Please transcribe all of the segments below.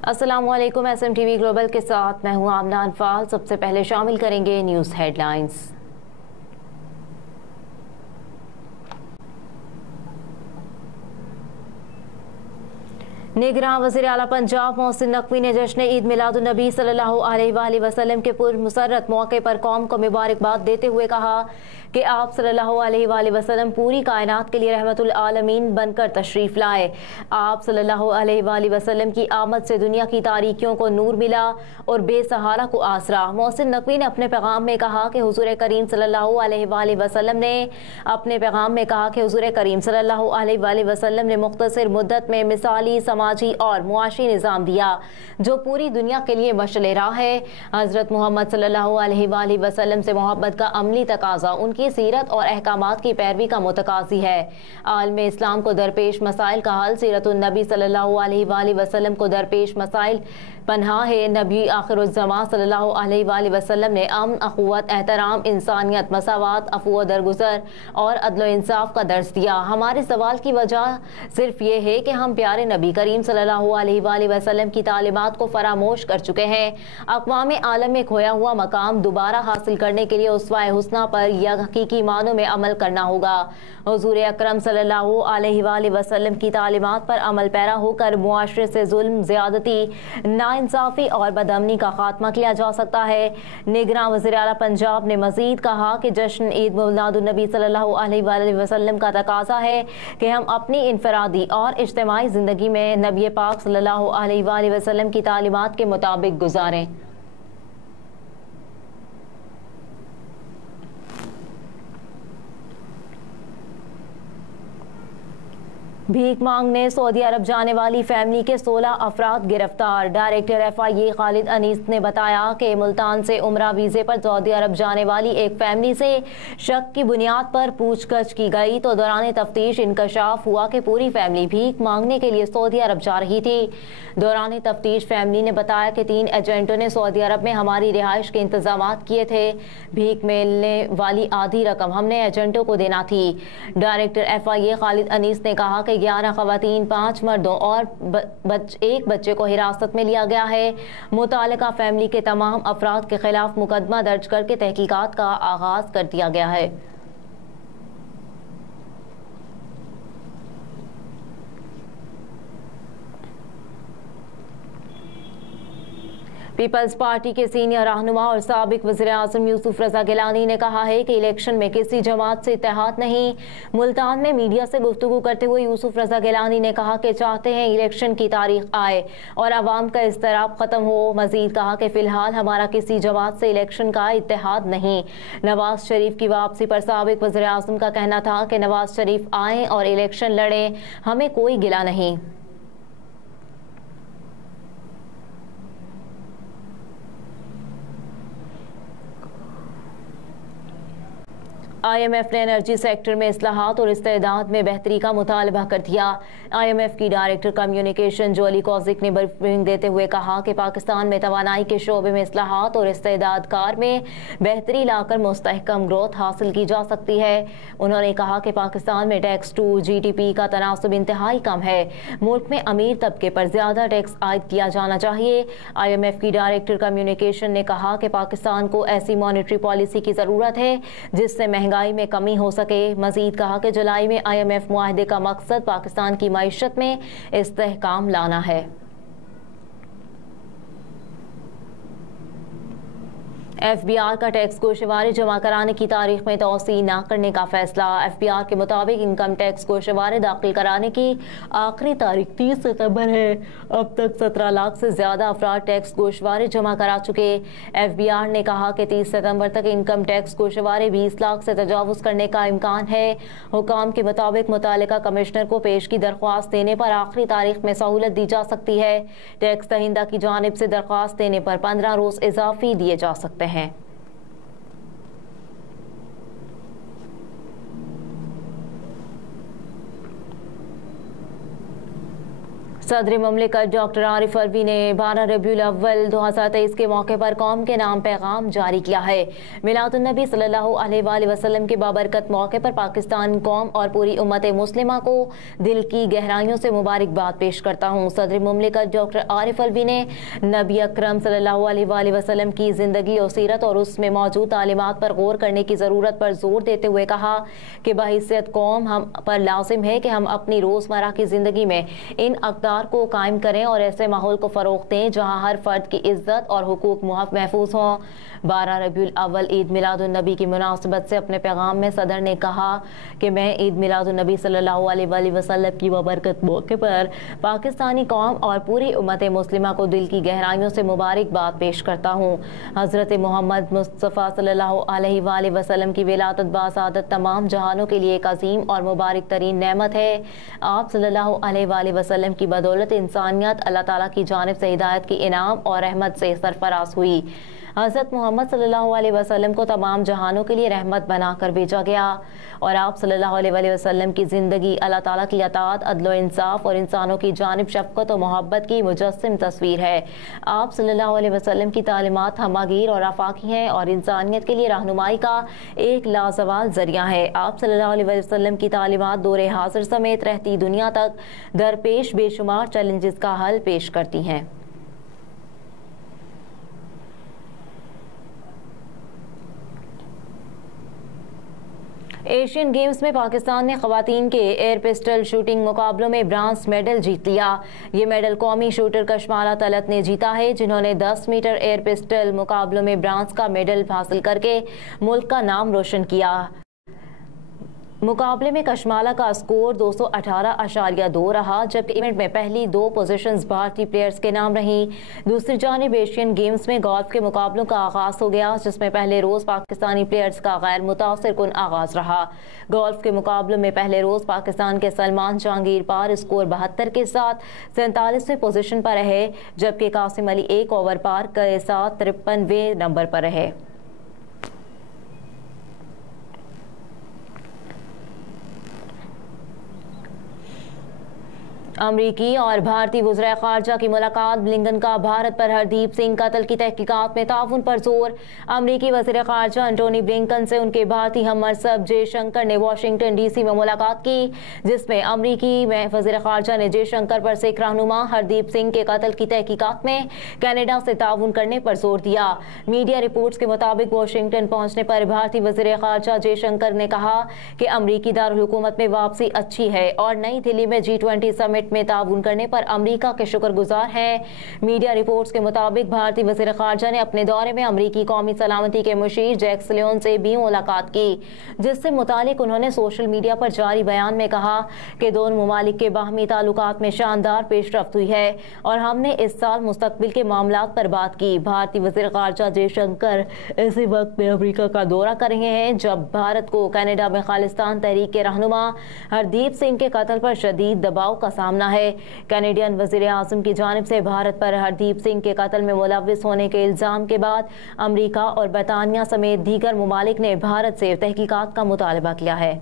अस्सलामुअलैकुम। SMTV global के साथ मैं हूं आमना अनफाल। सबसे पहले शामिल करेंगे न्यूज़ हेडलाइंस। निगरान वज़ीर आला पंजाब मोहसिन नकवी ने जश्न ईद मिलादुन नबी सल्लल्लाहु अलैहि वसल्लम के पुरमसरत मौके पर कौम को मुबारकबाद देते हुए कहा कि आप सल्लल्लाहु अलैहि वसल्लम पूरी कायनात के लिए रहमतुल आलमीन बनकर तशरीफ़ लाए। आप सल्लल्लाहु अलैहि वसल्लम की आमद से दुनिया की तारीकियों को नूर मिला और बेसहारा को आसरा। मोहसिन नकवी ने अपने पैगाम में कहा कि हुज़ूर करीम सल्लल्लाहु अलैहि वसल्लम ने अपने पैगाम में कहा कि हुज़ूर करीम सल्लल्लाहु अलैहि वसल्लम ने मुख्तसर मुद्दत में मिसाली समाजी और मुआशी निज़ाम दिया जो पूरी दुनिया के लिए मशअल राह है। हज़रत मोहम्मद सल्लल्लाहु अलैहि वसल्लम से मोहब्बत का अमली तकाज़ा उनकी सीरत और अहकामात की पैरवी का मुतकाज़ी है। आलम इस्लाम को दरपेश मसाइल का हल सीरतुन नबी सल्लल्लाहु अलैहि वसल्लम को दरपेश मसाइल पन्हा है। नबी आखिरुज़्ज़मा सल्लल्लाहु अलैहि वसल्लम ने अमन, अख़ुवत, एहतराम, इंसानियत, मसावात, अफ़ू दरगुज़र और अदल इंसाफ का दर्स दिया। हमारे सवाल की वजह सिर्फ ये है कि हम प्यारे नबी करीम सल्लल्लाहु अलैहि वसल्लम की तालीमात को फरामोश कर चुके हैं। अक़वाम आलम में खोया हुआ मकाम दोबारा हासिल करने के लिए उस्वा-ए हुस्ना पर या हकीकी मानों में अमल करना होगा। हुज़ूर अकरम सल्लल्लाहु अलैहि वसल्लम की तालीमात पर अमल पैरा होकर मुआशरे से जुल्म, ज़्यादती, नाइंसाफ़ी और बदअमनी का खात्मा किया जा सकता है। निगरान वज़ीर आला पंजाब ने मज़ीद कहा कि जश्न ईद मिलादुन नबी सल्लल्लाहु अलैहि वसल्लम का तकाज़ा है कि हम अपनी इनफरादी और इज्तिमाई ज़िंदगी में नबी पाक सल्लल्लाहु अलैहि वसल्लम की तालीमात के मुताबिक गुजारें। भीख मांगने सऊदी अरब जाने वाली फैमिली के 16 अफराद गिरफ्तार। डायरेक्टर FIA खालिद अनीस ने बताया कि मुल्तान से उम्रा वीज़े पर सऊदी अरब जाने वाली एक फैमिली से शक की बुनियाद पर पूछताछ की गई तो दौरान तफ्तीश इंकशाफ हुआ कि पूरी फैमिली भीख मांगने के लिए सऊदी अरब जा रही थी। दौरान तफ्तीश फैमिली ने बताया कि 3 एजेंटों ने सऊदी अरब में हमारी रिहाइश के इंतजाम किए थे। भीख मिलने वाली आधी रकम हमने एजेंटों को देना थी। डायरेक्टर FIA खालिद अनीस ने कहा कि 11 ख़वातीन, 5 मर्दों और एक बच्चे को हिरासत में लिया गया है। मुतालिका फैमिली के तमाम अफराद के खिलाफ मुकदमा दर्ज करके तहकीकात का आगाज कर दिया गया है। पीपल्स पार्टी के सीनियर रहनुमा और साबिक वज़ीर आज़म यूसुफ रज़ा गिलानी ने कहा है कि इलेक्शन में किसी जमात से इत्तेहाद नहीं। मुल्तान में मीडिया से गुफ्तगू करते हुए यूसुफ रज़ा गिलानी ने कहा कि चाहते हैं इलेक्शन की तारीख आए और आवाम का इज़्तिराब ख़त्म हो। मज़ीद कहा कि फ़िलहाल हमारा किसी जमात से इलेक्शन का इत्तेहाद नहीं। नवाज शरीफ की वापसी पर साबिक वज़ीर आज़म का कहना था कि नवाज शरीफ आएँ और इलेक्शन लड़ें, हमें कोई गिला नहीं। IMF ने एनर्जी सेक्टर में इस्लाहात और इस्तेदाद में बेहतरी का मुतालबा कर दिया। IMF की डायरेक्टर कम्युनिकेशन जोली कौजिक ने ब्रीफिंग देते हुए कहा कि पाकिस्तान में तवानाई के शोबे में इस्लाहात और इस्तेदाद कार में बेहतरी लाकर मुस्तहकम ग्रोथ हासिल की जा सकती है। उन्होंने कहा कि पाकिस्तान में टैक्स टू GDP का तनासुब इंतहाई कम है। मुल्क में अमीर तबके पर ज़्यादा टैक्स आयद किया जाना चाहिए। IMF की डायरेक्टर कम्युनिकेशन ने कहा कि पाकिस्तान को ऐसी मॉनेटरी पॉलिसी की ज़रूरत है जिससे महंगाई में कमी हो सके। मजीद कहा कि जुलाई में IMF मुआहदे का मकसद पाकिस्तान की मईशत में इस्तेहकाम लाना है। FBR का टैक्स गोशवारे जमा कराने की तारीख में तोसी न करने का फैसला। FBR के मुताबिक इनकम टैक्स गोशवारे दाखिल कराने की आखिरी तारीख 30 सितंबर है। अब तक 17 लाख से ज़्यादा अफराद टैक्स गोशवारे जमा करा चुके। FBR ने कहा कि 30 सितंबर तक इनकम टैक्स गोशवारे 20 लाख से तजावुज़ करने का इम्कान है। हुकाम के मुताबिक मुतालिका कमिश्नर को पेश की दरख्वास्त देने पर आखिरी तारीख में सहूलत दी जा सकती है। टैक्स दहिंदा की जानिब से दरख्वास्त देने पर 15 रोज़ इजाफी दिए जा सकते हैं। सदर मुमलिकत डॉक्टर आरिफ अलवी ने 12 रबीउल अव्वल 2023 के मौके पर कौम के नाम पैगाम जारी किया है। मिलादुन्नबी सल्लल्लाहु अलैहि वसल्लम के बाबरकत मौके पर पाकिस्तान कौम और पूरी उम्मत मुस्लिमा को दिल की गहराइयों से मुबारकबाद पेश करता हूँ। सदर मुमलिकत डॉक्टर आरिफ अलवी ने नबी अकरम सल्लल्लाहु अलैहि वसल्लम की ज़िंदगी और सीरत और उसमें मौजूद तालीमात पर गौर करने की ज़रूरत पर जोर देते हुए कहा कि बहैसियत कौम हम पर लाजिम है कि हम अपनी रोज़मर्रा की ज़िंदगी में इन अक़दार को कायम करें और ऐसे माहौल को फ़रोग़ दें जहाँ हर फ़र्द की इज़्ज़त और हुकूक महफूज हों। 12 रबीउल अव्वल ईद मिलादुन्नबी की मुनासिबत से अपने पैगाम में सदर ने कहा कि मैं ईद मिलादुन्नबी सल्लल्लाहु अलैहि वसल्लम की बाबरकत मौके पर पाकिस्तानी कौम और पूरी उम्मत मुस्लिमा को दिल की गहराइयों से मुबारकबाद पेश करता हूँ। हज़रत मोहम्मद मुस्तफ़ा सल्लल्लाहु अलैहि वसल्लम की विलादत बासादत तमाम जहानों के लिए एक अजीम और मुबारक तरीन नेमत है। आप सल्लल्लाहु अलैहि वसल्लम की बदौलत इंसानियत अल्लाह ताला की जानिब से हिदायत की इनाम और रहमत से सरफराज हुई। हज़रत मोहम्मद सल्लल्लाहु अलैहि वसल्लम को तमाम जहानों के लिए रहमत बनाकर भेजा गया और आप सल्लल्लाहु अलैहि वसल्लम की ज़िंदगी अल्लाह ताला की अताअत, अदल व इंसाफ और इंसानों की जानिब शफ़क़त और मोहब्बत की मुजस्सिम तस्वीर है। आप सल्लल्लाहु अलैहि वसल्लम की तालीमात हमागीर और आफाकी हैं और इंसानियत के लिए रहनुमाई का एक लाजवाल ज़रिया है। आप सल्लल्लाहु अलैहि वसल्लम की तालीमात दौरे हाज़िर समेत रहती दुनिया तक दरपेश बेशुमार चैलेंजेस का हल पेश करती हैं। एशियन गेम्स में पाकिस्तान ने ख़वातीन के एयर पिस्टल शूटिंग मुकाबलों में ब्रांज मेडल जीत लिया। ये मेडल कौमी शूटर कशमाला तलत ने जीता है, जिन्होंने 10 मीटर एयर पिस्टल मुकाबलों में ब्रांज का मेडल हासिल करके मुल्क का नाम रोशन किया। मुकाबले में कशमाला का स्कोर 218.2 रहा, जबकि इवेंट में पहली 2 पोजीशंस भारतीय प्लेयर्स के नाम रहीं। दूसरी जानिब एशियन गेम्स में गोल्फ के मुकाबलों का आगाज हो गया, जिसमें पहले रोज़ पाकिस्तानी प्लेयर्स का गैर मुतासिर कुन आगाज रहा। गोल्फ के मुकाबलों में पहले रोज़ पाकिस्तान के सलमान जहांगीर पार स्कोर 72 के साथ 47वें पोजीशन पर रहे, जबकि कासिम अली 1 ओवर पार के साथ 53वें नंबर पर रहे। अमरीकी और भारतीय वज़ीर ख़ारजा की मुलाकात, ब्लिंकन का भारत पर हरदीप सिंह कत्ल की तहकीकात में ताउन पर जोर। अमरीकी वज़ीर ख़ारजा एंटोनी ब्लिंकन से उनके भारतीय हममनसब जयशंकर ने वाशिंगटन DC में मुलाकात की, जिसमें अमरीकी वज़ीर ख़ारजा ने जयशंकर पर सिख रहनुमा हरदीप सिंह के कत्ल की तहकीकात में कनाडा से ताउन करने पर जोर दिया। मीडिया रिपोर्ट्स के मुताबिक वाशिंगटन पहुँचने पर भारतीय वज़ीर ख़ारजा जयशंकर ने कहा कि अमरीकी दारुल हुकूमत में वापसी अच्छी है और नई दिल्ली में G20 समिट में ताउन करने पर अमरीका के शुक्रगुजार हैं। मीडिया रिपोर्ट्स के मुताबिक भारतीय वज़ीर ख़ारजा ने अपने दौरे में अमरीकी कौमी सलामती के मुशीर जैक सलियोन से भी मुलाकात की, जिससे मुतालिक उन्होंने सोशल मीडिया पर जारी बयान में कहा कि दोनों ममालिक के बाहमी ताल्लुकात में शानदार पेशरफ्त हुई है और हमने इस साल मुस्तकबिल के मामलात पर बात की। भारतीय वज़ीर ख़ारजा जयशंकर इसी वक्त में अमरीका का दौरा कर रहे हैं, जब भारत को कनाडा में खालिस्तान तहरीक के रहनुमा हरदीप सिंह के कत्ल पर शदीद दबाव का सामना है। कैनेडियन वज़ीर आज़म की जानिब से भारत पर हरदीप सिंह के कत्ल में मुलव्विस होने के इल्ज़ाम के बाद अमरीका और बरतानिया समेत दीगर ममालिक ने भारत से तहकीकात का मुतालबा किया है।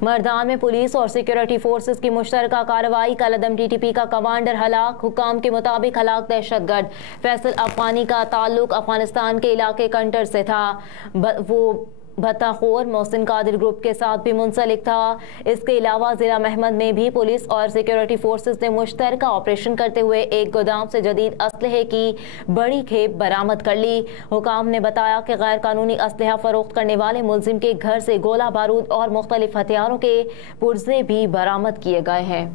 मर्दान में पुलिस और सिक्योरिटी फोर्सेस की मुश्तरका कार्रवाई, कलअदम TTP का कमांडर हलाक। हुकाम के मुताबिक हलाक दहशतगर्द फैसल अफगानी का ताल्लुक अफगानिस्तान के इलाके कंटर से था। वो भत्ताखोर मोहसिन कादिर ग्रुप के साथ भी मुंसलिक था। इसके अलावा ज़िला महमद में भी पुलिस और सिक्योरिटी फोर्सेस ने मुश्तरका ऑपरेशन करते हुए एक गोदाम से जदीद असलहे की बड़ी खेप बरामद कर ली। हुकाम ने बताया कि गैर कानूनी असलहा फरोख्त करने वाले मुलजिम के घर से गोला बारूद और मुख्तलिफ हथियारों के पुर्जे भी बरामद किए गए हैं।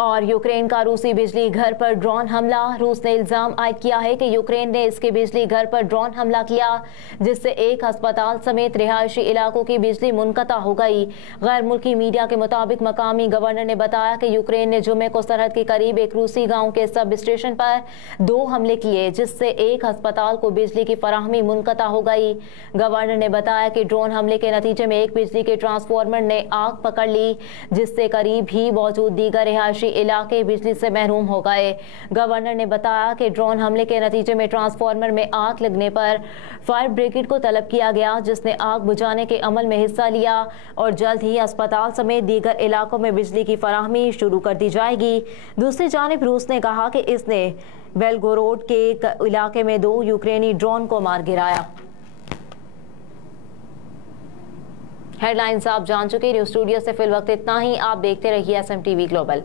और यूक्रेन का रूसी बिजली घर पर ड्रोन हमला। रूस ने इल्ज़ाम आयद किया है कि यूक्रेन ने इसके बिजली घर पर ड्रोन हमला किया, जिससे एक अस्पताल समेत रिहायशी इलाकों की बिजली मुनक़ता हो गई। गैर मुल्की मीडिया के मुताबिक मकामी गवर्नर ने बताया कि यूक्रेन ने जुमे को सरहद के करीब एक रूसी गाँव के सब स्टेशन पर 2 हमले किए, जिससे एक अस्पताल को बिजली की फराहमी मुनक़ता हो गई। गवर्नर ने बताया कि ड्रोन हमले के नतीजे में एक बिजली के ट्रांसफार्मर ने आग पकड़ ली, जिससे करीब ही मौजूद दीगर रिहायशी इलाके बिजली से महरूम हो गए। गवर्नर ने बताया कि ड्रोन हमले के नतीजे में ट्रांसफार्मर में आग लगने पर फायर ब्रिगेड को तलब किया गया, जिसने आग बुझाने के अमल में हिस्सा लिया और जल्द ही अस्पताल समेत दीगर इलाकों में बिजली की फराहमी शुरू कर दी जाएगी। दूसरी जानिब रूस ने कहा कि इसने बेलगोरोड के इलाके में 2 यूक्रेनी ड्रोन को मार गिराया। हेडलाइंस आप जान चुके। न्यूज़ स्टूडियो से फिल वक्त इतना ही। आप देखते रहिए SMTV ग्लोबल।